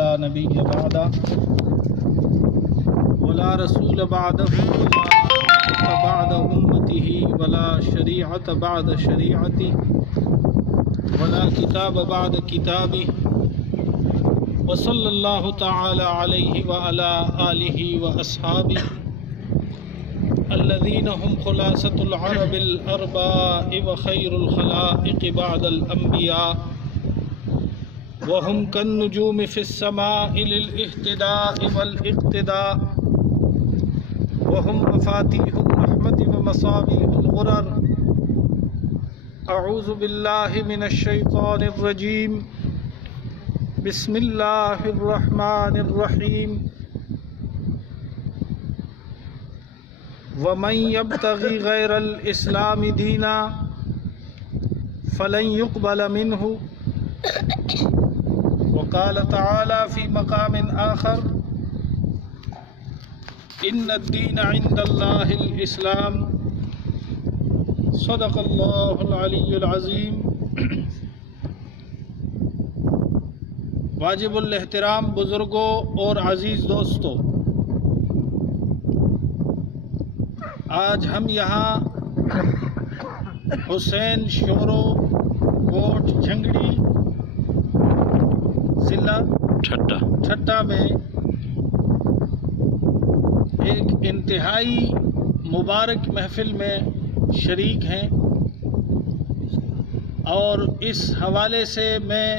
لا نبی بعدہ ولا رسول بعدہ ولا بعد امته ولا شریعت بعد شریعتی ولا کتاب بعد کتابی وصلی اللہ تعالی علیہ وعلی آلہ واصحابہ الذین هم خلاصة العرب الارباء وخیر الخلائق بعد الانبیاء وهم كالنجوم في السماء للاهتداء والاقتداء وهم مفاتيح الرحمة ومصابيح الغرر اعوذ باللہ من الشیطان الرجیم بسم اللہ الرحمن الرحیم ومن يبتغي غير الإسلام دينا فلن يقبل منه وقال تعالى في مقام آخر إن الدين عند الله الإسلام صدق اللہ العلی العظیم۔ واجب الاحترام بزرگوں اور عزیز دوستوں، آج ہم یہاں حسین شورو کوٹ جھنگڑی ضلع ٹھٹہ میں ایک انتہائی مبارک محفل میں شریک ہیں، اور اس حوالے سے میں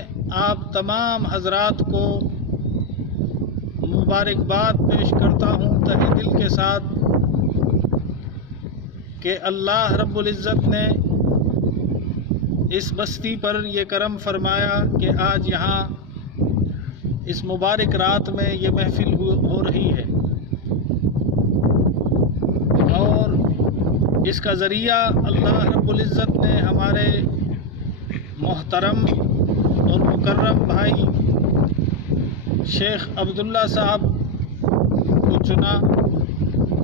آپ تمام حضرات کو مبارکباد پیش کرتا ہوں تہہ دل کے ساتھ کہ اللہ رب العزت نے اس بستی پر یہ کرم فرمایا کہ آج یہاں اس مبارک رات میں یہ محفل ہو رہی ہے، اور اس کا ذریعہ اللہ رب العزت نے ہمارے محترم اور مکرم بھائی شیخ عبداللہ صاحب کو چنا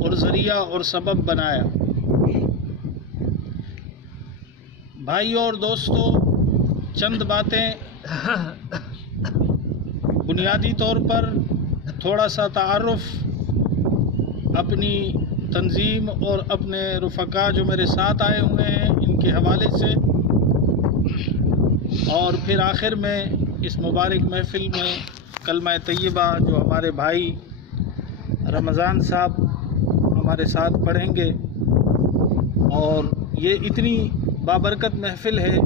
اور ذریعہ اور سبب بنایا۔ بھائیوں اور دوستوں، چند باتیں بنیادی طور پر تھوڑا سا تعارف اپنی تنظیم اور اپنے رفقا جو میرے ساتھ آئے ہوئے ہیں ان کے حوالے سے، اور پھر آخر میں اس مبارک محفل میں کلمہ طیبہ جو ہمارے بھائی رمضان صاحب ہمارے ساتھ پڑھیں گے۔ اور یہ اتنی بابرکت محفل ہے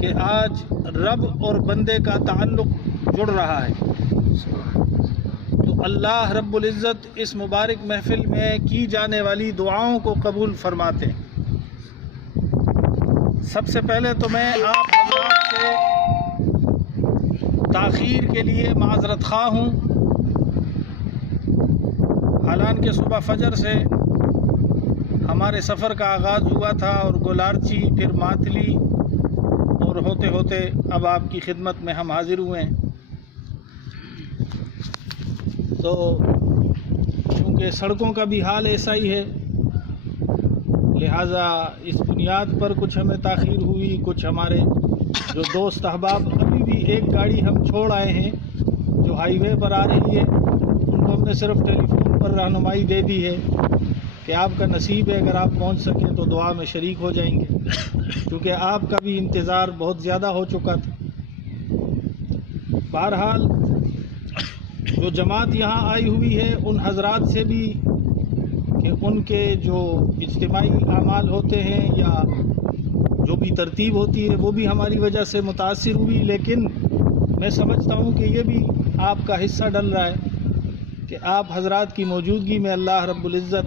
کہ آج رب اور بندے کا تعلق جڑ رہا ہے، تو اللہ رب العزت اس مبارک محفل میں کی جانے والی دعاؤں کو قبول فرماتے ہیں۔ سب سے پہلے تو میں آپ حضرات سے تاخیر کے لیے معذرت خواہ ہوں، حالانکہ صبح فجر سے ہمارے سفر کا آغاز ہوا تھا، اور گولارچی پھر ماتلی، اور ہوتے ہوتے اب آپ کی خدمت میں ہم حاضر ہوئے ہیں۔ تو چونکہ سڑکوں کا بھی حال ایسا ہی ہے، لہٰذا اس بنیاد پر کچھ ہمیں تاخیر ہوئی۔ کچھ ہمارے جو دوست احباب، ابھی بھی ایک گاڑی ہم چھوڑ آئے ہیں جو ہائی وے پر آ رہی ہے، ان کو ہم نے صرف ٹیلی فون پر رہنمائی دے دی ہے کہ آپ کا نصیب ہے، اگر آپ پہنچ سکیں تو دعا میں شریک ہو جائیں گے، کیونکہ آپ کا بھی انتظار بہت زیادہ ہو چکا تھا۔ بہرحال جو جماعت یہاں آئی ہوئی ہے ان حضرات سے بھی کہ ان کے جو اجتماعی اعمال ہوتے ہیں یا جو بھی ترتیب ہوتی ہے وہ بھی ہماری وجہ سے متاثر ہوئی، لیکن میں سمجھتا ہوں کہ یہ بھی آپ کا حصہ ڈل رہا ہے کہ آپ حضرات کی موجودگی میں اللہ رب العزت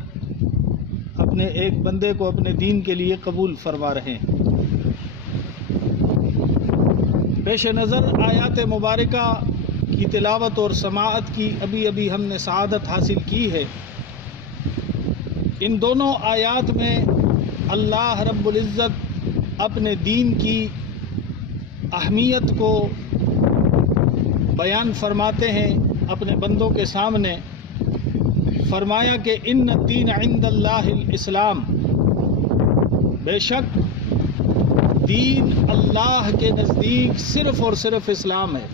اپنے ایک بندے کو اپنے دین کے لیے قبول فرما رہے ہیں۔ پیش نظر آیات مبارکہ کی تلاوت اور سماعت کی ابھی ہم نے سعادت حاصل کی ہے۔ ان دونوں آیات میں اللہ رب العزت اپنے دین کی اہمیت کو بیان فرماتے ہیں اپنے بندوں کے سامنے۔ فرمایا کہ ان الدین عند اللہ الاسلام، بے شک دین اللہ کے نزدیک صرف اور صرف اسلام ہے۔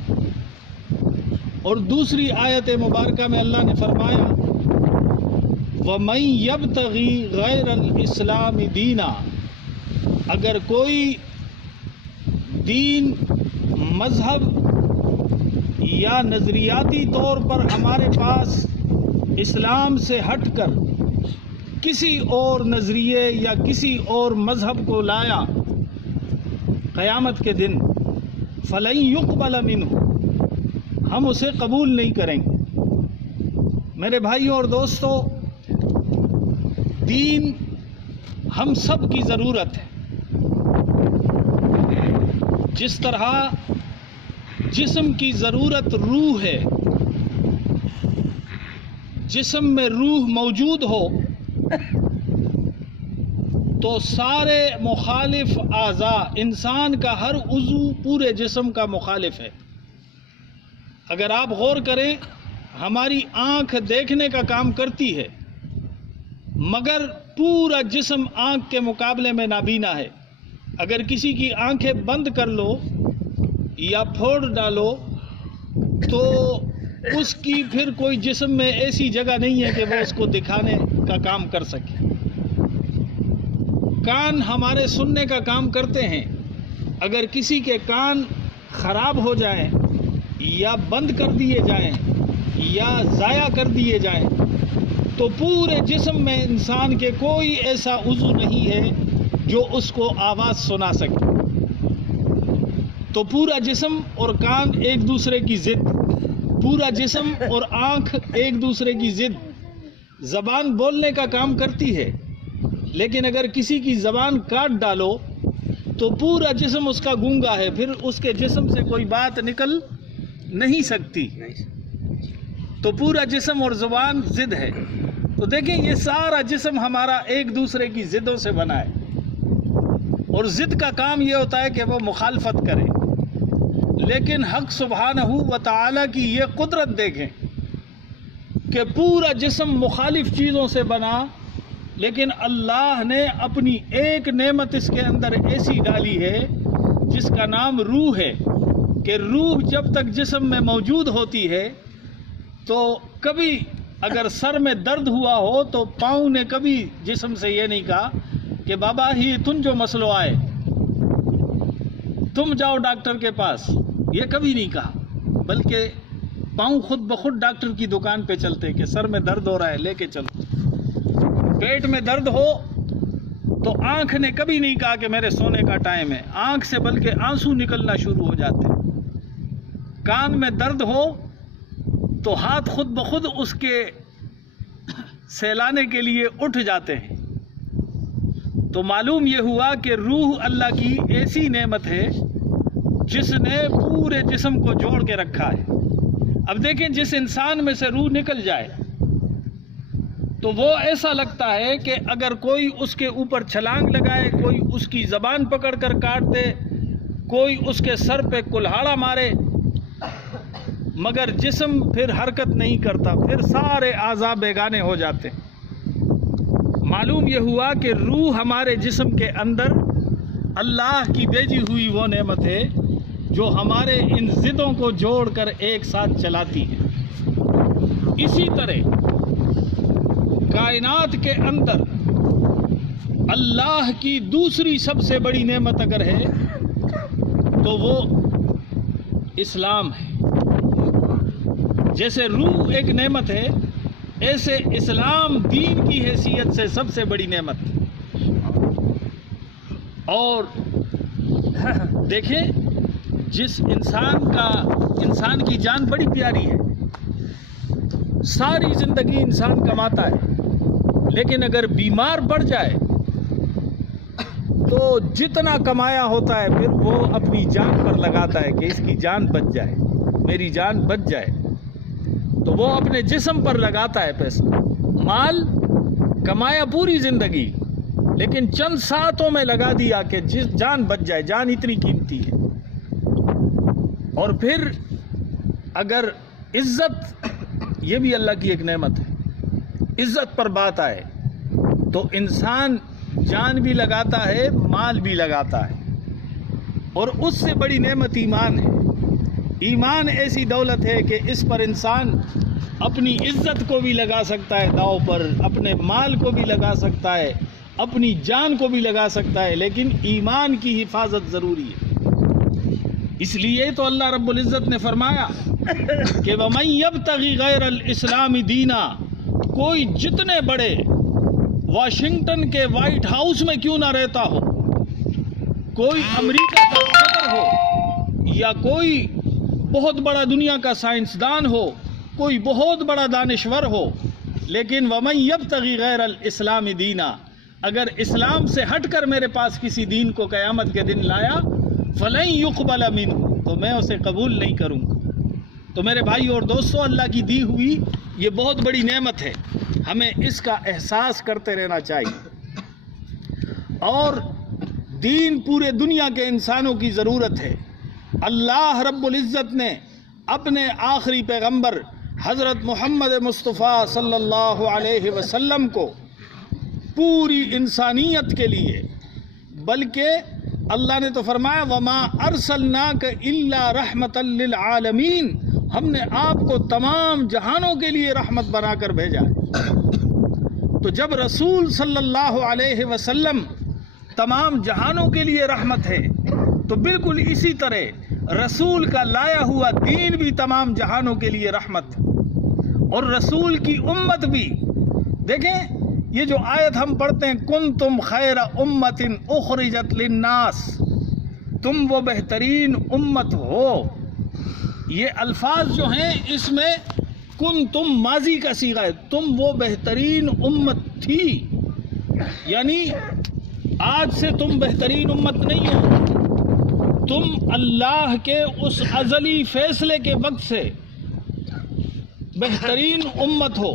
اور دوسری آیت مبارکہ میں اللہ نے فرمایا وَمَن يَبْتَغِي غَيْرَ الْإِسْلَامِ دِينًا، اگر کوئی دین، مذہب یا نظریاتی طور پر ہمارے پاس اسلام سے ہٹ کر کسی اور نظریے یا کسی اور مذہب کو لایا، قیامت کے دن فَلَن يُقْبَلَ مِنْهُ، ہم اسے قبول نہیں کریں گے۔ میرے بھائیوں اور دوستو، دین ہم سب کی ضرورت ہے۔ جس طرح جسم کی ضرورت روح ہے، جسم میں روح موجود ہو تو سارے مخالف اعضاء، انسان کا ہر عضو پورے جسم کا مخالف ہے۔ اگر آپ غور کریں، ہماری آنکھ دیکھنے کا کام کرتی ہے، مگر پورا جسم آنکھ کے مقابلے میں نابینا ہے۔ اگر کسی کی آنکھیں بند کر لو یا پھوڑ ڈالو تو اس کی پھر کوئی جسم میں ایسی جگہ نہیں ہے کہ وہ اس کو دکھانے کا کام کر سکے۔ کان ہمارے سننے کا کام کرتے ہیں، اگر کسی کے کان خراب ہو جائیں یا بند کر دیے جائیں یا ضائع کر دیے جائیں تو پورے جسم میں انسان کے کوئی ایسا عضو نہیں ہے جو اس کو آواز سنا سکے۔ تو پورا جسم اور کان ایک دوسرے کی ضد، پورا جسم اور آنکھ ایک دوسرے کی ضد۔ زبان بولنے کا کام کرتی ہے، لیکن اگر کسی کی زبان کاٹ ڈالو تو پورا جسم اس کا گونگا ہے، پھر اس کے جسم سے کوئی بات نکل نہیں سکتی۔ تو پورا جسم اور زبان ضد ہے۔ تو دیکھیں، یہ سارا جسم ہمارا ایک دوسرے کی ضدوں سے بنا ہے، اور ضد کا کام یہ ہوتا ہے کہ وہ مخالفت کرے۔ لیکن حق سبحانہ و تعالیٰ کی یہ قدرت دیکھیں کہ پورا جسم مخالف چیزوں سے بنا، لیکن اللہ نے اپنی ایک نعمت اس کے اندر ایسی ڈالی ہے جس کا نام روح ہے، کہ روح جب تک جسم میں موجود ہوتی ہے تو کبھی اگر سر میں درد ہوا ہو تو پاؤں نے کبھی جسم سے یہ نہیں کہا کہ بابا ہی تم جو مسئلہ آئے تم جاؤ ڈاکٹر کے پاس، یہ کبھی نہیں کہا، بلکہ پاؤں خود بخود ڈاکٹر کی دکان پہ چلتے کہ سر میں درد ہو رہا ہے لے کے چلو۔ پیٹ میں درد ہو تو آنکھ نے کبھی نہیں کہا کہ میرے سونے کا ٹائم ہے، آنکھ سے بلکہ آنسو نکلنا شروع ہو جاتے۔ کان میں درد ہو تو ہاتھ خود بخود اس کے سہلانے کے لیے اٹھ جاتے ہیں۔ تو معلوم یہ ہوا کہ روح اللہ کی ایسی نعمت ہے جس نے پورے جسم کو جوڑ کے رکھا ہے۔ اب دیکھیں، جس انسان میں سے روح نکل جائے تو وہ ایسا لگتا ہے کہ اگر کوئی اس کے اوپر چھلانگ لگائے، کوئی اس کی زبان پکڑ کر کاٹ دے، کوئی اس کے سر پہ کلہاڑا مارے، مگر جسم پھر حرکت نہیں کرتا، پھر سارے اعضاء بیگانے ہو جاتے۔ معلوم یہ ہوا کہ روح ہمارے جسم کے اندر اللہ کی بھیجی ہوئی وہ نعمت ہے جو ہمارے ان ضدوں کو جوڑ کر ایک ساتھ چلاتی ہے۔ اسی طرح کائنات کے اندر اللہ کی دوسری سب سے بڑی نعمت اگر ہے تو وہ اسلام ہے۔ جیسے روح ایک نعمت ہے، ایسے اسلام دین کی حیثیت سے سب سے بڑی نعمت ہے۔ اور دیکھیں، جس انسان کی جان بڑی پیاری ہے، ساری زندگی انسان کماتا ہے، لیکن اگر بیمار پڑ جائے تو جتنا کمایا ہوتا ہے پھر وہ اپنی جان پر لگاتا ہے کہ اس کی جان بچ جائے، میری جان بچ جائے، تو وہ اپنے جسم پر لگاتا ہے پیسہ۔ مال کمایا پوری زندگی، لیکن چند ساتوں میں لگا دیا کہ جان بچ جائے، جان اتنی قیمتی ہے۔ اور پھر اگر عزت، یہ بھی اللہ کی ایک نعمت ہے، عزت پر بات آئے تو انسان جان بھی لگاتا ہے، مال بھی لگاتا ہے۔ اور اس سے بڑی نعمت ایمان ہے۔ ایمان ایسی دولت ہے کہ اس پر انسان اپنی عزت کو بھی لگا سکتا ہے داؤ پر، اپنے مال کو بھی لگا سکتا ہے، اپنی جان کو بھی لگا سکتا ہے، لیکن ایمان کی حفاظت ضروری ہے۔ اس لیے تو اللہ رب العزت نے فرمایا کہ وَمَن يَبْتَغِ غَيْرَ الْإِسْلَامِ دِينًا، کوئی جتنے بڑے واشنگٹن کے وائٹ ہاؤس میں کیوں نہ رہتا ہو، کوئی امریکہ کا صدر ہو، یا کوئی بہت بڑا دنیا کا سائنسدان ہو، کوئی بہت بڑا دانشور ہو، لیکن وَمَن يَبْتَغِ غَيْرَ الْإِسْلَامِ دِينًا، اگر اسلام سے ہٹ کر میرے پاس کسی دین کو قیامت کے دن لایا فَلَن يُقْبَلَ مِنْهُ، تو میں اسے قبول نہیں کروں گا۔ تو میرے بھائی اور دوستو، اللہ کی دی ہوئی یہ بہت بڑی نعمت ہے، ہمیں اس کا احساس کرتے رہنا چاہیے۔ اور دین پورے دنیا کے انسانوں کی ضرورت ہے۔ اللہ رب العزت نے اپنے آخری پیغمبر حضرت محمد مصطفیٰ صلی اللہ علیہ وسلم کو پوری انسانیت کے لیے، بلکہ اللہ نے تو فرمایا وَمَا أَرْسَلْنَاكَ إِلَّا رَحْمَةً لِّلْعَالَمِينَ، ہم نے آپ کو تمام جہانوں کے لیے رحمت بنا کر بھیجا ہے۔ تو جب رسول صلی اللہ علیہ وسلم تمام جہانوں کے لیے رحمت ہے، تو بالکل اسی طرح رسول کا لایا ہوا دین بھی تمام جہانوں کے لیے رحمت، اور رسول کی امت بھی۔ دیکھیں یہ جو آیت ہم پڑھتے ہیں کنتم خیر امت اخرجت للناس، تم وہ بہترین امت ہو، یہ الفاظ جو ہیں اس میں کنتم ماضی کا صیغہ ہے، تم وہ بہترین امت تھی، یعنی آج سے تم بہترین امت نہیں ہو، تم اللہ کے اس ازلی فیصلے کے وقت سے بہترین امت ہو،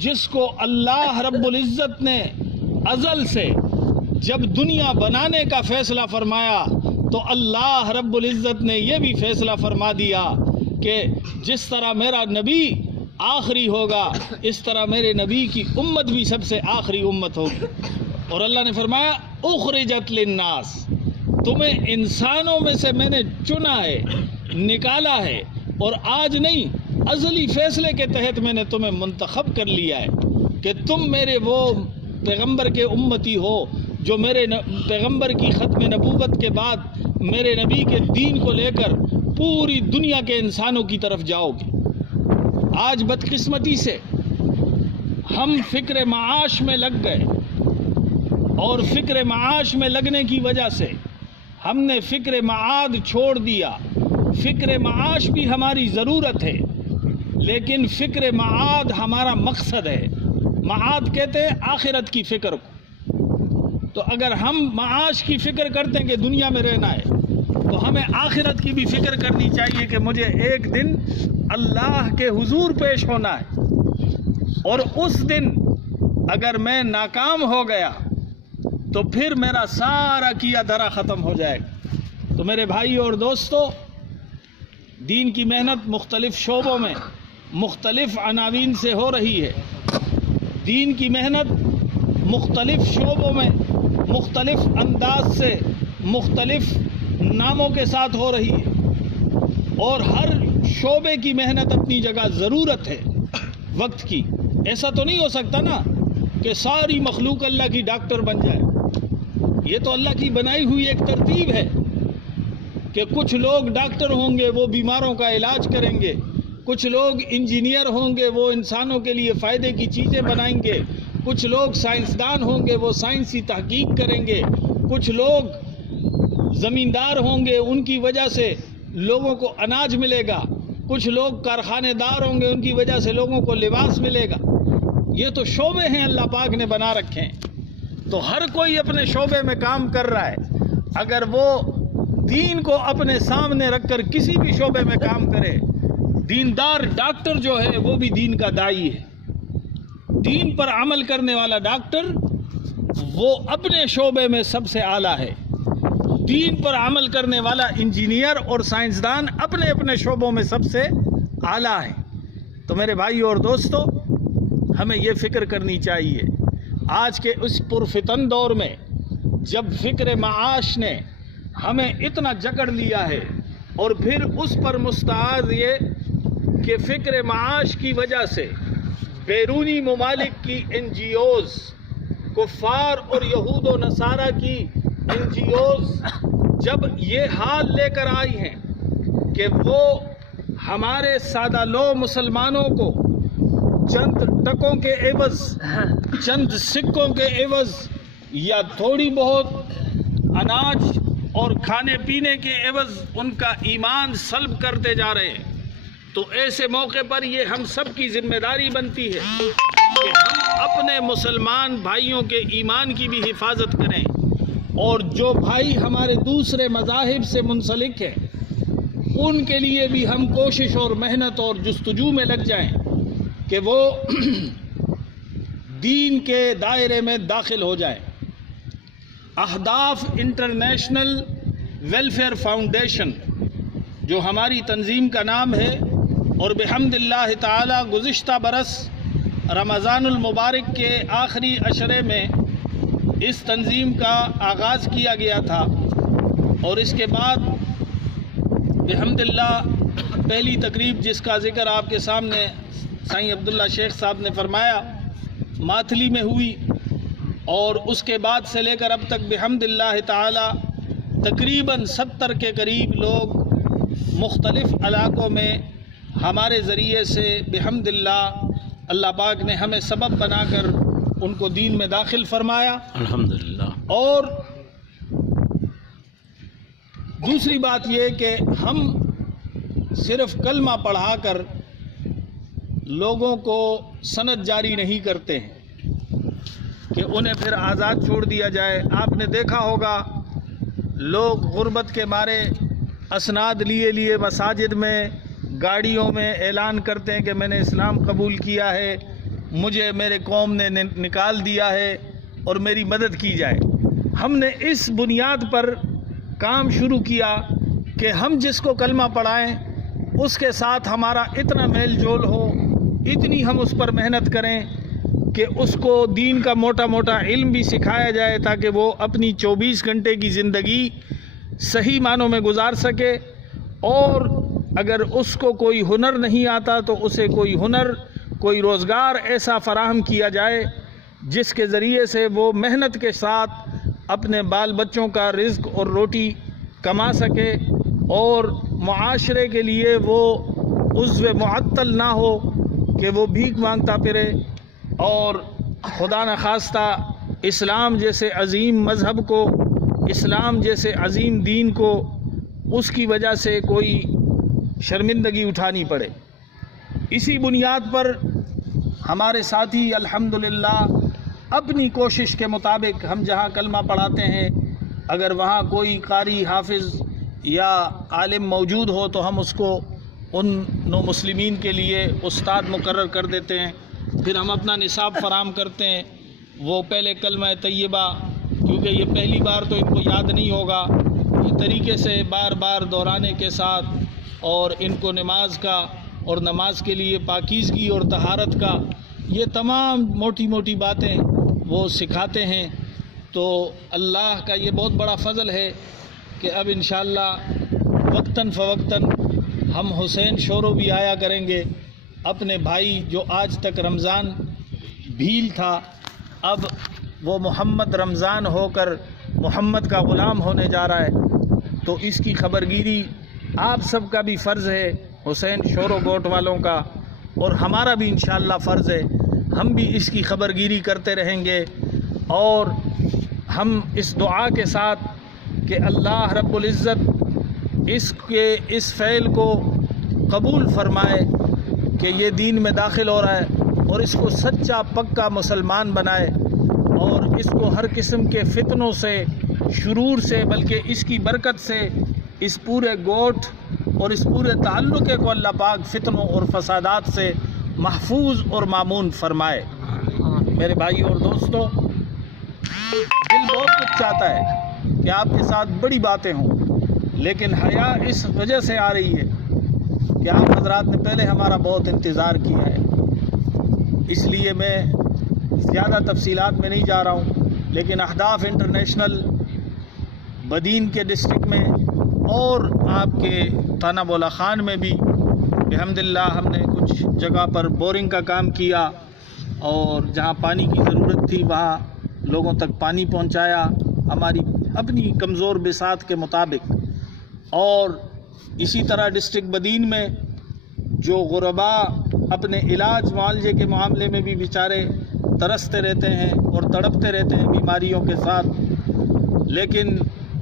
جس کو اللہ رب العزت نے ازل سے جب دنیا بنانے کا فیصلہ فرمایا تو اللہ رب العزت نے یہ بھی فیصلہ فرما دیا کہ جس طرح میرا نبی آخری ہوگا اس طرح میرے نبی کی امت بھی سب سے آخری امت ہوگی۔ اور اللہ نے فرمایا اخرجت للناس، تمہیں انسانوں میں سے میں نے چنا ہے، نکالا ہے، اور آج نہیں ازلی فیصلے کے تحت میں نے تمہیں منتخب کر لیا ہے کہ تم میرے وہ پیغمبر کے امتی ہو جو میرے پیغمبر کی ختم نبوت کے بعد میرے نبی کے دین کو لے کر پوری دنیا کے انسانوں کی طرف جاؤ گے۔ آج بدقسمتی سے ہم فکر معاش میں لگ گئے، اور فکر معاش میں لگنے کی وجہ سے ہم نے فکر معاد چھوڑ دیا۔ فکر معاش بھی ہماری ضرورت ہے، لیکن فکر معاد ہمارا مقصد ہے۔ معاد کہتے ہیں آخرت کی فکر کو۔ تو اگر ہم معاش کی فکر کرتے ہیں کہ دنیا میں رہنا ہے، تو ہمیں آخرت کی بھی فکر کرنی چاہیے کہ مجھے ایک دن اللہ کے حضور پیش ہونا ہے، اور اس دن اگر میں ناکام ہو گیا تو پھر میرا سارا کیا دھرا ختم ہو جائے گا۔ تو میرے بھائی اور دوستو، دین کی محنت مختلف شعبوں میں مختلف عناوین سے ہو رہی ہے۔ دین کی محنت مختلف شعبوں میں مختلف انداز سے مختلف ناموں کے ساتھ ہو رہی ہے، اور ہر شعبے کی محنت اپنی جگہ ضرورت ہے وقت کی۔ ایسا تو نہیں ہو سکتا نا کہ ساری مخلوق اللہ کی ڈاکٹر بن جائے۔ یہ تو اللہ کی بنائی ہوئی ایک ترتیب ہے کہ کچھ لوگ ڈاکٹر ہوں گے، وہ بیماروں کا علاج کریں گے، کچھ لوگ انجینئر ہوں گے، وہ انسانوں کے لیے فائدے کی چیزیں بنائیں گے، کچھ لوگ سائنسدان ہوں گے، وہ سائنسی تحقیق کریں گے، کچھ لوگ زمیندار ہوں گے، ان کی وجہ سے لوگوں کو اناج ملے گا، کچھ لوگ کارخانے دار ہوں گے، ان کی وجہ سے لوگوں کو لباس ملے گا۔ یہ تو شعبے ہیں اللہ پاک نے بنا رکھے ہیں، تو ہر کوئی اپنے شعبے میں کام کر رہا ہے۔ اگر وہ دین کو اپنے سامنے رکھ کر کسی بھی شعبے میں کام کرے، دیندار ڈاکٹر جو ہے وہ بھی دین کا داعی ہے۔ دین پر عمل کرنے والا ڈاکٹر وہ اپنے شعبے میں سب سے اعلیٰ ہے۔ دین پر عمل کرنے والا انجینئر اور سائنسدان اپنے اپنے شعبوں میں سب سے اعلیٰ ہیں۔ تو میرے بھائی اور دوستو، ہمیں یہ فکر کرنی چاہیے آج کے اس پرفتن دور میں، جب فکر معاش نے ہمیں اتنا جکڑ لیا ہے اور پھر اس پر مستعار یہ کہ فکر معاش کی وجہ سے بیرونی ممالک کی NGOs، کفار اور یہود و نصارہ کی NGOs جب یہ حال لے کر آئی ہیں کہ وہ ہمارے سادہ لو مسلمانوں کو چند ٹکوں کے عوض، چند سکوں کے عوض یا تھوڑی بہت اناج اور کھانے پینے کے عوض ان کا ایمان سلب کرتے جا رہے ہیں، تو ایسے موقع پر یہ ہم سب کی ذمہ داری بنتی ہے کہ ہم اپنے مسلمان بھائیوں کے ایمان کی بھی حفاظت کریں، اور جو بھائی ہمارے دوسرے مذاہب سے منسلک ہیں ان کے لیے بھی ہم کوشش اور محنت اور جستجو میں لگ جائیں کہ وہ دین کے دائرے میں داخل ہو جائیں۔ اہداف انٹرنیشنل ویلفیئر فاؤنڈیشن جو ہماری تنظیم کا نام ہے، اور بحمد اللہ تعالی گزشتہ برس رمضان المبارک کے آخری عشرے میں اس تنظیم کا آغاز کیا گیا تھا، اور اس کے بعد بحمد اللہ پہلی تقریب جس کا ذکر آپ کے سامنے سائیں عبداللہ شیخ صاحب نے فرمایا ماتھلی میں ہوئی، اور اس کے بعد سے لے کر اب تک بحمد اللہ تعالی تقریباً 70 کے قریب لوگ مختلف علاقوں میں ہمارے ذریعے سے بحمد اللہ اللہ پاک نے ہمیں سبب بنا کر ان کو دین میں داخل فرمایا الحمدللہ۔ اور دوسری بات یہ کہ ہم صرف کلمہ پڑھا کر لوگوں کو سند جاری نہیں کرتے ہیں کہ انہیں پھر آزاد چھوڑ دیا جائے۔ آپ نے دیکھا ہوگا لوگ غربت کے مارے اسناد لیے مساجد میں گاڑیوں میں اعلان کرتے ہیں کہ میں نے اسلام قبول کیا ہے، مجھے میرے قوم نے نکال دیا ہے اور میری مدد کی جائے۔ ہم نے اس بنیاد پر کام شروع کیا کہ ہم جس کو کلمہ پڑھائیں اس کے ساتھ ہمارا اتنا میل جول ہو، اتنی ہم اس پر محنت کریں کہ اس کو دین کا موٹا موٹا علم بھی سکھایا جائے تاکہ وہ اپنی 24 گھنٹے کی زندگی صحیح معنوں میں گزار سکے، اور اگر اس کو کوئی ہنر نہیں آتا تو اسے کوئی ہنر، کوئی روزگار ایسا فراہم کیا جائے جس کے ذریعے سے وہ محنت کے ساتھ اپنے بال بچوں کا رزق اور روٹی کما سکے، اور معاشرے کے لیے وہ عضو معطل نہ ہو کہ وہ بھیک مانگتا پھرے، اور خدا نخواستہ اسلام جیسے عظیم مذہب کو، اسلام جیسے عظیم دین کو اس کی وجہ سے کوئی شرمندگی اٹھانی پڑے۔ اسی بنیاد پر ہمارے ساتھی الحمدللہ اپنی کوشش کے مطابق ہم جہاں کلمہ پڑھاتے ہیں اگر وہاں کوئی قاری، حافظ یا عالم موجود ہو تو ہم اس کو ان نو مسلمین کے لیے استاد مقرر کر دیتے ہیں، پھر ہم اپنا نصاب فراہم کرتے ہیں۔ وہ پہلے کلمہ طیبہ، کیونکہ یہ پہلی بار تو ان کو یاد نہیں ہوگا، اس طریقے سے بار بار دہرانے کے ساتھ، اور ان کو نماز کا اور نماز کے لیے پاکیزگی اور طہارت کا یہ تمام موٹی موٹی باتیں وہ سکھاتے ہیں۔ تو اللہ کا یہ بہت بڑا فضل ہے کہ اب انشاءاللہ وقتاً فوقتاً ہم حسین شورو بھی آیا کریں گے۔ اپنے بھائی جو آج تک رمضان بھیل تھا اب وہ محمد رمضان ہو کر محمد کا غلام ہونے جا رہا ہے، تو اس کی خبرگیری آپ سب کا بھی فرض ہے، حسین شورو گوٹ والوں کا، اور ہمارا بھی انشاءاللہ فرض ہے۔ ہم بھی اس کی خبرگیری کرتے رہیں گے، اور ہم اس دعا کے ساتھ کہ اللہ رب العزت اس فعل کو قبول فرمائے کہ یہ دین میں داخل ہو رہا ہے، اور اس کو سچا پکا مسلمان بنائے، اور اس کو ہر قسم کے فتنوں سے، شرور سے، بلکہ اس کی برکت سے اس پورے گوٹ اور اس پورے تعلقے کو اللہ پاک فتنوں اور فسادات سے محفوظ اور مامون فرمائے۔ میرے بھائی اور دوستو، دل بہت کچھ چاہتا ہے کہ آپ کے ساتھ بڑی باتیں ہوں، لیکن حیا اس وجہ سے آ رہی ہے کہ آپ حضرات نے پہلے ہمارا بہت انتظار کیا ہے، اس لیے میں زیادہ تفصیلات میں نہیں جا رہا ہوں، لیکن اہداف انٹرنیشنل بدین کے ڈسٹرکٹ میں اور آپ کے تھانہ بولا خان میں بھی الحمدللہ ہم نے کچھ جگہ پر بورنگ کا کام کیا اور جہاں پانی کی ضرورت تھی وہاں لوگوں تک پانی پہنچایا ہماری اپنی کمزور بساط کے مطابق۔ اور اسی طرح ڈسٹرکٹ بدین میں جو غرباء اپنے علاج معالجے کے معاملے میں بھی بیچارے ترستے رہتے ہیں اور تڑپتے رہتے ہیں بیماریوں کے ساتھ، لیکن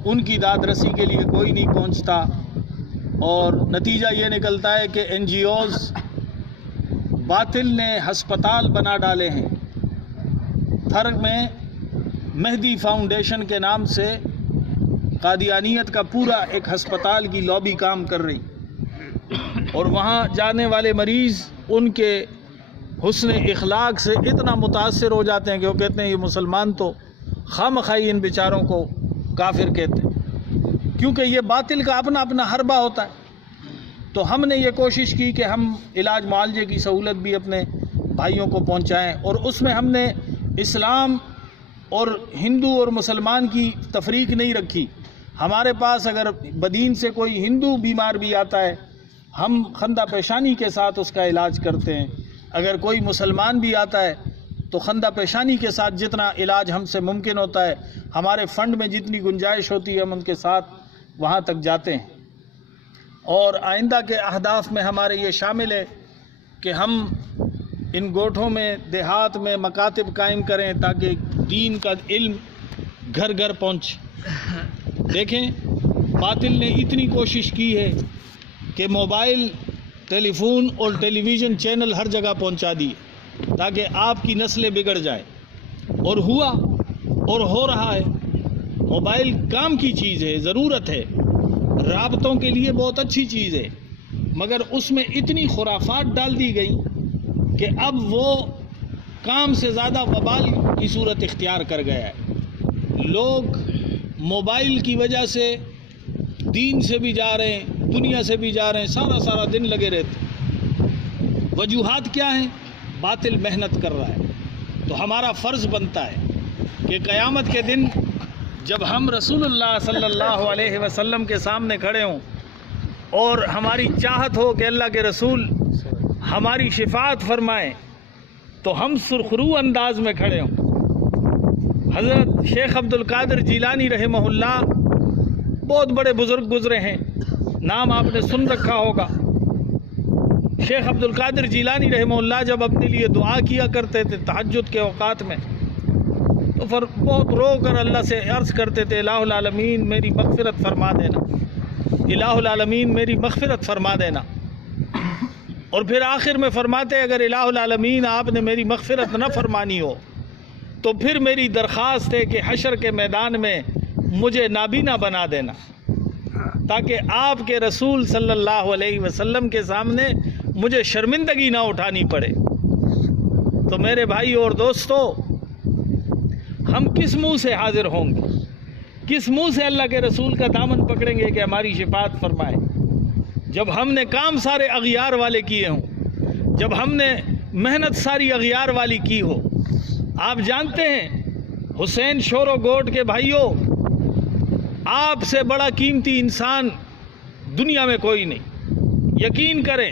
ان کی داد رسی کے لیے کوئی نہیں پہنچتا، اور نتیجہ یہ نکلتا ہے کہ NGOز باطل نے ہسپتال بنا ڈالے ہیں۔ تھر میں مہدی فاؤنڈیشن کے نام سے قادیانیت کا پورا ایک ہسپتال کی لابی کام کر رہی، اور وہاں جانے والے مریض ان کے حسن اخلاق سے اتنا متاثر ہو جاتے ہیں کہ وہ کہتے ہیں یہ مسلمان تو خواہ ان بیچاروں کو کافر کہتے ہیں، کیونکہ یہ باطل کا اپنا اپنا حربہ ہوتا ہے۔ تو ہم نے یہ کوشش کی کہ ہم علاج معالجے کی سہولت بھی اپنے بھائیوں کو پہنچائیں، اور اس میں ہم نے اسلام اور ہندو اور مسلمان کی تفریق نہیں رکھی۔ ہمارے پاس اگر بدین سے کوئی ہندو بیمار بھی آتا ہے ہم خندہ پیشانی کے ساتھ اس کا علاج کرتے ہیں، اگر کوئی مسلمان بھی آتا ہے تو خندہ پیشانی کے ساتھ جتنا علاج ہم سے ممکن ہوتا ہے، ہمارے فنڈ میں جتنی گنجائش ہوتی ہے ہم ان کے ساتھ وہاں تک جاتے ہیں۔ اور آئندہ کے اہداف میں ہمارے یہ شامل ہے کہ ہم ان گوٹھوں میں دیہات میں مکاتب قائم کریں تاکہ دین کا علم گھر گھر پہنچے۔ دیکھیں باطل نے اتنی کوشش کی ہے کہ موبائل، ٹیلی فون اور ٹیلی ویژن چینل ہر جگہ پہنچا دیے تاکہ آپ کی نسلیں بگڑ جائیں، اور ہوا اور ہو رہا ہے۔ موبائل کام کی چیز ہے، ضرورت ہے، رابطوں کے لیے بہت اچھی چیز ہے، مگر اس میں اتنی خرافات ڈال دی گئی کہ اب وہ کام سے زیادہ وبال کی صورت اختیار کر گیا ہے۔ لوگ موبائل کی وجہ سے دین سے بھی جا رہے ہیں، دنیا سے بھی جا رہے ہیں، سارا دن لگے رہتے ہیں۔ وجوہات کیا ہیں؟ باطل محنت کر رہا ہے۔ تو ہمارا فرض بنتا ہے کہ قیامت کے دن جب ہم رسول اللہ صلی اللہ علیہ وسلم کے سامنے کھڑے ہوں اور ہماری چاہت ہو کہ اللہ کے رسول ہماری شفاعت فرمائیں، تو ہم سرخرو انداز میں کھڑے ہوں۔ حضرت شیخ عبد القادر جیلانی رحمہ اللہ بہت بڑے بزرگ گزرے ہیں، نام آپ نے سن رکھا ہوگا۔ شیخ عبد القادر جیلانی رحمہ اللہ جب اپنے لیے دعا کیا کرتے تھے تہجد کے اوقات میں تو بہت رو کر اللہ سے عرض کرتے تھے، الہ العالمین میری مغفرت فرما دینا، الہ العالمین میری مغفرت فرما دینا۔ اور پھر آخر میں فرماتے اگر الہ العالمین آپ نے میری مغفرت نہ فرمانی ہو تو پھر میری درخواست ہے کہ حشر کے میدان میں مجھے نابینا بنا دینا، تاکہ آپ کے رسول صلی اللہ علیہ وسلم کے سامنے مجھے شرمندگی نہ اٹھانی پڑے۔ تو میرے بھائی اور دوستو، ہم کس منہ سے حاضر ہوں گے، کس منہ سے اللہ کے رسول کا دامن پکڑیں گے کہ ہماری شفاعت فرمائے، جب ہم نے کام سارے اغیار والے کیے ہوں، جب ہم نے محنت ساری اغیار والی کی ہو۔ آپ جانتے ہیں حسین شور و گوٹ کے بھائیوں، آپ سے بڑا قیمتی انسان دنیا میں کوئی نہیں۔ یقین کریں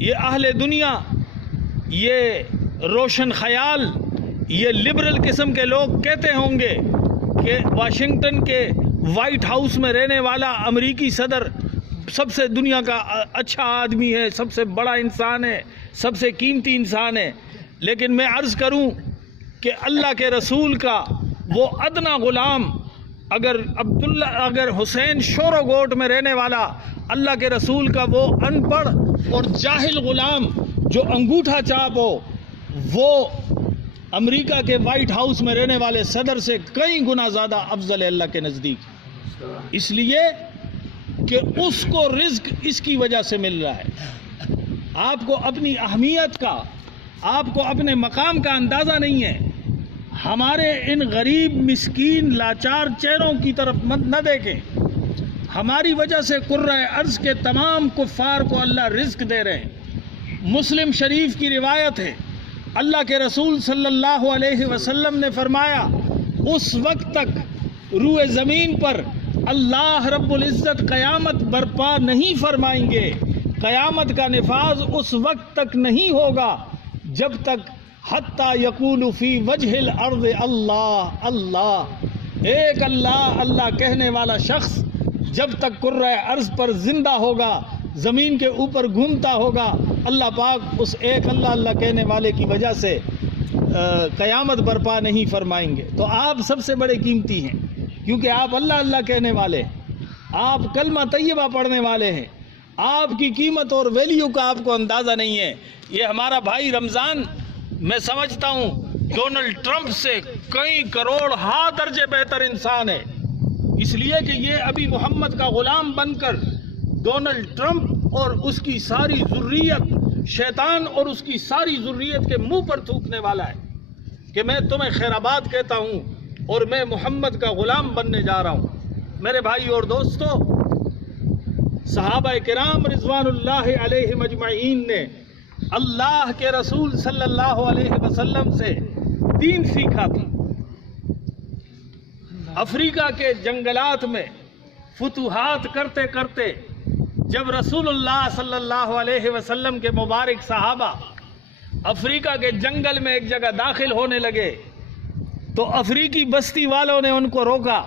یہ اہل دنیا، یہ روشن خیال، یہ لبرل قسم کے لوگ کہتے ہوں گے کہ واشنگٹن کے وائٹ ہاؤس میں رہنے والا امریکی صدر سب سے دنیا کا اچھا آدمی ہے، سب سے بڑا انسان ہے، سب سے قیمتی انسان ہے۔ لیکن میں عرض کروں کہ اللہ کے رسول کا وہ ادنا غلام اگر حسین شور و گوٹ میں رہنے والا اللہ کے رسول کا وہ ان پڑھ اور جاہل غلام جو انگوٹھا چاپ ہو، وہ امریکہ کے وائٹ ہاؤس میں رہنے والے صدر سے کئی گنا زیادہ افضل ہے اللہ کے نزدیک، اس لیے کہ اس کو رزق اس کی وجہ سے مل رہا ہے۔ آپ کو اپنی اہمیت کا، آپ کو اپنے مقام کا اندازہ نہیں ہے۔ ہمارے ان غریب مسکین لاچار چہروں کی طرف نہ دیکھیں، ہماری وجہ سے قرہ ارض کے تمام کفار کو اللہ رزق دے رہے ہیں۔ مسلم شریف کی روایت ہے، اللہ کے رسول صلی اللہ علیہ وسلم نے فرمایا اس وقت تک روئے زمین پر اللہ رب العزت قیامت برپا نہیں فرمائیں گے. قیامت کا نفاذ اس وقت تک نہیں ہوگا جب تک حتی یقول فی وجہ الارض اللہ اللہ، ایک اللہ اللہ کہنے والا شخص جب تک کرۂ ارض پر زندہ ہوگا، زمین کے اوپر گھومتا ہوگا، اللہ پاک اس ایک اللہ اللہ کہنے والے کی وجہ سے قیامت برپا نہیں فرمائیں گے. تو آپ سب سے بڑے قیمتی ہیں، کیونکہ آپ اللہ اللہ کہنے والے ہیں، آپ کلمہ طیبہ پڑھنے والے ہیں. آپ کی قیمت اور ویلیو کا آپ کو اندازہ نہیں ہے. یہ ہمارا بھائی رمضان، میں سمجھتا ہوں ڈونلڈ ٹرمپ سے کئی کروڑ ہا درجے بہتر انسان ہے، اس لیے کہ یہ ابھی محمد کا غلام بن کر ڈونلڈ ٹرمپ اور اس کی ساری ذریت، شیطان اور اس کی ساری ذریت کے منہ پر تھوکنے والا ہے کہ میں تمہیں خیر آباد کہتا ہوں اور میں محمد کا غلام بننے جا رہا ہوں. میرے بھائی اور دوستو، صحابہ کرام رضوان اللہ علیہم اجمعین نے اللہ کے رسول صلی اللہ علیہ وسلم سے دین سیکھا تھا. افریقہ کے جنگلات میں فتوحات کرتے کرتے جب رسول اللہ صلی اللہ علیہ وسلم کے مبارک صحابہ افریقہ کے جنگل میں ایک جگہ داخل ہونے لگے تو افریقی بستی والوں نے ان کو روکا،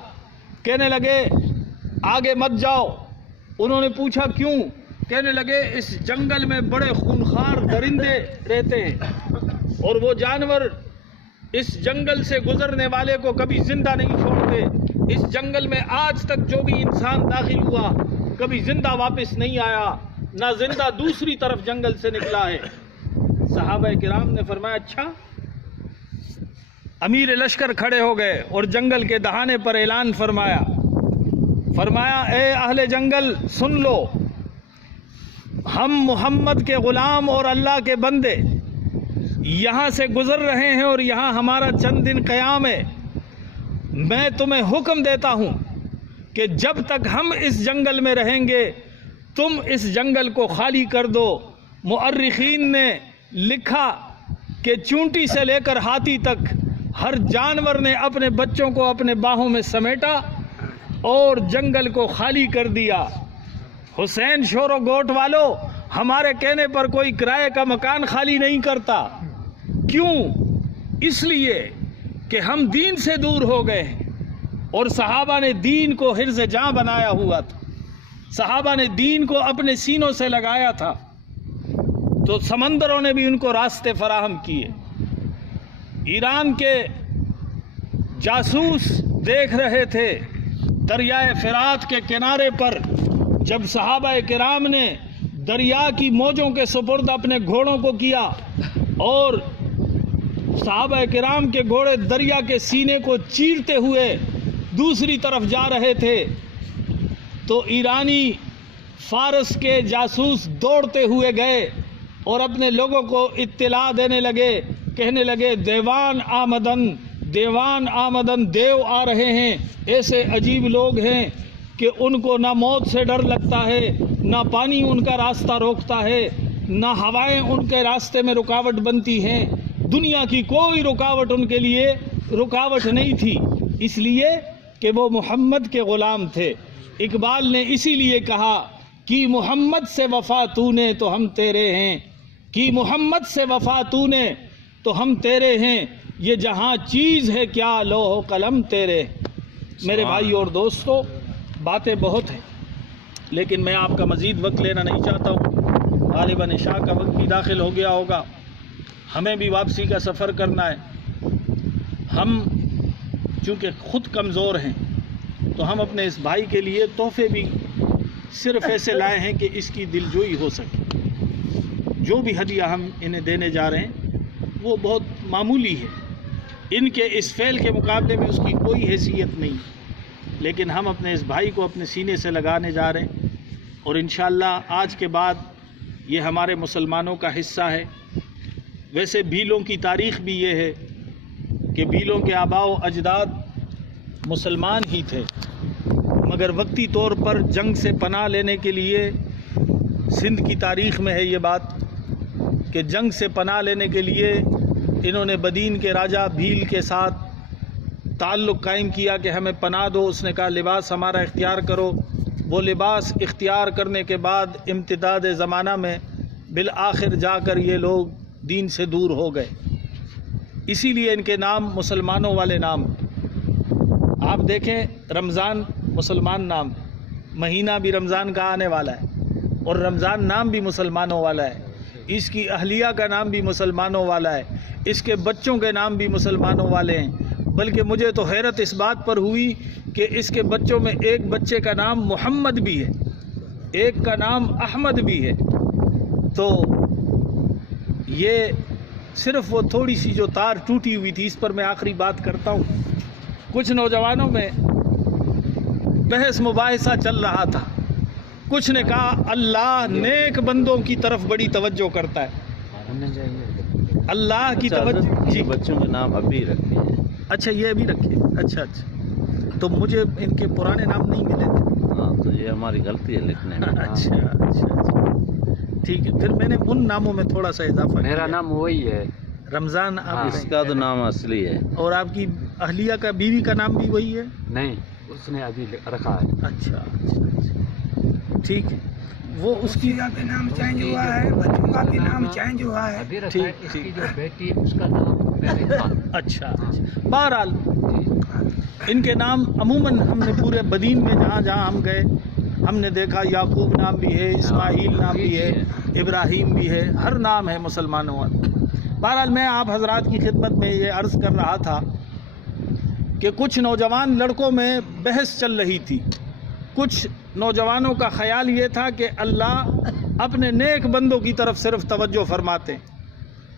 کہنے لگے آگے مت جاؤ. انہوں نے پوچھا کیوں؟ کہنے لگے اس جنگل میں بڑے خونخوار درندے رہتے ہیں اور وہ جانور اس جنگل سے گزرنے والے کو کبھی زندہ نہیں چھوڑتے. اس جنگل میں آج تک جو بھی انسان داخل ہوا کبھی زندہ واپس نہیں آیا، نہ زندہ دوسری طرف جنگل سے نکلا ہے. صحابہ کرام نے فرمایا اچھا. امیر لشکر کھڑے ہو گئے اور جنگل کے دہانے پر اعلان فرمایا اے اہل جنگل سن لو، ہم محمد کے غلام اور اللہ کے بندے یہاں سے گزر رہے ہیں اور یہاں ہمارا چند دن قیام ہے. میں تمہیں حکم دیتا ہوں کہ جب تک ہم اس جنگل میں رہیں گے تم اس جنگل کو خالی کر دو. مؤرخین نے لکھا کہ چونٹی سے لے کر ہاتھی تک ہر جانور نے اپنے بچوں کو اپنے باہوں میں سمیٹا اور جنگل کو خالی کر دیا. حسین شور و گوٹ والو، ہمارے کہنے پر کوئی کرائے کا مکان خالی نہیں کرتا. کیوں؟ اس لیے کہ ہم دین سے دور ہو گئے ہیں اور صحابہ نے دین کو حرز جاں بنایا ہوا تھا. صحابہ نے دین کو اپنے سینوں سے لگایا تھا تو سمندروں نے بھی ان کو راستے فراہم کیے. ایران کے جاسوس دیکھ رہے تھے دریائے فرات کے کنارے پر جب صحابہ کرام نے دریا کی موجوں کے سپرد اپنے گھوڑوں کو کیا اور صحابہ کرام کے گھوڑے دریا کے سینے کو چیرتے ہوئے دوسری طرف جا رہے تھے تو ایرانی فارس کے جاسوس دوڑتے ہوئے گئے اور اپنے لوگوں کو اطلاع دینے لگے، کہنے لگے دیوان آمدن دیوان آمدن، دیو آ رہے ہیں. ایسے عجیب لوگ ہیں کہ ان کو نہ موت سے ڈر لگتا ہے، نہ پانی ان کا راستہ روکتا ہے، نہ ہوائیں ان کے راستے میں رکاوٹ بنتی ہیں. دنیا کی کوئی رکاوٹ ان کے لیے رکاوٹ نہیں تھی، اس لیے کہ وہ محمد کے غلام تھے. اقبال نے اسی لیے کہا کہ محمد سے وفا تو نے تو ہم تیرے ہیں، کہ محمد سے وفا تو نے تو ہم تیرے ہیں، یہ جہاں چیز ہے کیا لوح و قلم تیرے. میرے بھائی اور دوستو، باتیں بہت ہیں لیکن میں آپ کا مزید وقت لینا نہیں چاہتا ہوں. غالباً عشاء کا وقت بھی داخل ہو گیا ہوگا، ہمیں بھی واپسی کا سفر کرنا ہے. ہم چونکہ خود کمزور ہیں تو ہم اپنے اس بھائی کے لیے تحفے بھی صرف ایسے لائے ہیں کہ اس کی دلجوئی ہو سکے. جو بھی ہدیہ ہم انہیں دینے جا رہے ہیں وہ بہت معمولی ہے، ان کے اس فعل کے مقابلے میں اس کی کوئی حیثیت نہیں، لیکن ہم اپنے اس بھائی کو اپنے سینے سے لگانے جا رہے ہیں اور انشاءاللہ آج کے بعد یہ ہمارے مسلمانوں کا حصہ ہے. ویسے بھیلوں کی تاریخ بھی یہ ہے کہ بھیلوں کے آباء و اجداد مسلمان ہی تھے، مگر وقتی طور پر جنگ سے پناہ لینے کے لیے سندھ کی تاریخ میں ہے یہ بات کہ جنگ سے پناہ لینے کے لیے انہوں نے بدین کے راجہ بھیل کے ساتھ تعلق قائم کیا کہ ہمیں پناہ دو، اس نے کہا لباس ہمارا اختیار کرو. وہ لباس اختیار کرنے کے بعد امتداد زمانہ میں بالآخر جا کر یہ لوگ دین سے دور ہو گئے. اسی لیے ان کے نام مسلمانوں والے نام. آپ دیکھیں رمضان مسلمان نام، مہینہ بھی رمضان کا آنے والا ہے اور رمضان نام بھی مسلمانوں والا ہے. اس کی اہلیہ کا نام بھی مسلمانوں والا ہے، اس کے بچوں کے نام بھی مسلمانوں والے ہیں. بلکہ مجھے تو حیرت اس بات پر ہوئی کہ اس کے بچوں میں ایک بچے کا نام محمد بھی ہے، ایک کا نام احمد بھی ہے. تو یہ صرف وہ تھوڑی سی جو تار ٹوٹی ہوئی تھی، اس پر میں آخری بات کرتا ہوں. کچھ نوجوانوں میں بحث مباحثہ چل رہا تھا. کچھ نے کہا اللہ نیک بندوں کی طرف بڑی توجہ کرتا ہے، اللہ کی توجہ. جی بچوں کے نام ابھی رکھے ہیں. اچھا یہ ابھی رکھے. اچھا تو مجھے ان کے پرانے نام نہیں ملے تھے. ہاں تو یہ ہماری غلطی ہے لکھنے میں. اچھا ٹھیک ہے. پھر میں نے ان ناموں میں تھوڑا سا اضافہ کیا. میرا نام وہی ہے رمضان. اس کا تو نام اصلی ہے. اور آپ کی اہلیہ کا بیوی کا نام بھی وہی ہے؟ نہیں، اس نے ابھی رکھا ہے. اچھا ٹھیک ہے. وہ اس کی کا بھی نام چینج ہوا ہے، بچوں کا بھی نام چینج ہوا ہے. ابھی رکھا ہے. اس کی جو بیٹی ہے اس کا نام پہلے تھا. اچھا. بہرحال ان کے نام عموماً ہم نے پورے بدین میں جہاں جہاں ہم گئے ہم نے دیکھا یعقوب نام بھی ہے، اسماعیل نام بھی ہے، ابراہیم بھی ہے، ہر نام ہے مسلمانوں کا. بہرحال میں آپ حضرات کی خدمت میں یہ عرض کر رہا تھا کہ کچھ نوجوان لڑکوں میں بحث چل رہی تھی. کچھ نوجوانوں کا خیال یہ تھا کہ اللہ اپنے نیک بندوں کی طرف صرف توجہ فرماتے ہیں،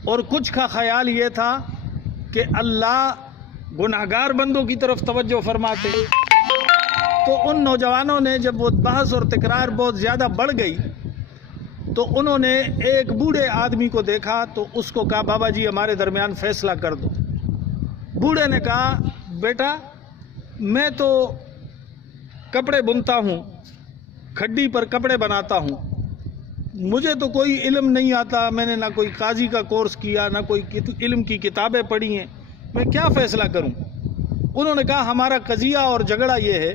اور کچھ کا خیال یہ تھا کہ اللہ گناہگار بندوں کی طرف توجہ فرماتے ہیں. تو ان نوجوانوں نے جب وہ بحث اور تکرار بہت زیادہ بڑھ گئی تو انہوں نے ایک بوڑھے آدمی کو دیکھا تو اس کو کہا بابا جی ہمارے درمیان فیصلہ کر دو. بوڑھے نے کہا بیٹا میں تو کپڑے بنتا ہوں، کھڈی پر کپڑے بناتا ہوں، مجھے تو کوئی علم نہیں آتا، میں نے نہ کوئی قاضی کا کورس کیا نہ کوئی علم کی کتابیں پڑھی ہیں، میں کیا فیصلہ کروں. انہوں نے کہا ہمارا قضیہ اور جھگڑا یہ ہے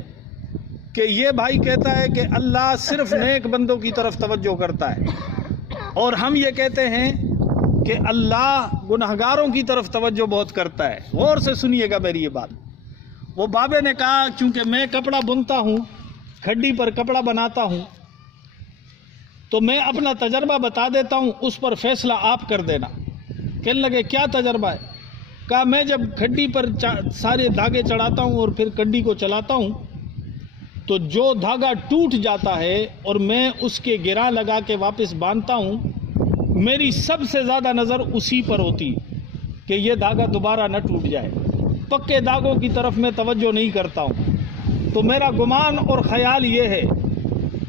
کہ یہ بھائی کہتا ہے کہ اللہ صرف نیک بندوں کی طرف توجہ کرتا ہے، اور ہم یہ کہتے ہیں کہ اللہ گناہگاروں کی طرف توجہ بہت کرتا ہے. غور سے سنیے گا میری یہ بات. وہ بابے نے کہا چونکہ میں کپڑا بنتا ہوں، کھڈی پر کپڑا بناتا ہوں، تو میں اپنا تجربہ بتا دیتا ہوں، اس پر فیصلہ آپ کر دینا. کہنے لگے کیا تجربہ ہے؟ کہا میں جب کھڈی پر سارے دھاگے چڑھاتا ہوں اور پھر کھڈی کو چلاتا ہوں تو جو دھاگا ٹوٹ جاتا ہے اور میں اس کے گرا لگا کے واپس باندھتا ہوں، میری سب سے زیادہ نظر اسی پر ہوتی کہ یہ دھاگا دوبارہ نہ ٹوٹ جائے. پکے دھاگوں کی طرف میں توجہ نہیں کرتا ہوں. تو میرا گمان اور خیال یہ ہے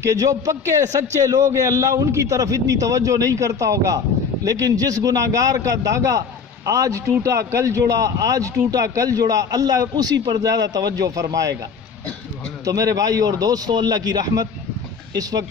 کہ جو پکے سچے لوگ ہیں اللہ ان کی طرف اتنی توجہ نہیں کرتا ہوگا، لیکن جس گناہگار کا دھاگا آج ٹوٹا کل جڑا، آج ٹوٹا کل جڑا، اللہ اسی پر زیادہ توجہ فرمائے گا. تو میرے بھائی اور دوستو، اللہ کی رحمت اس وقت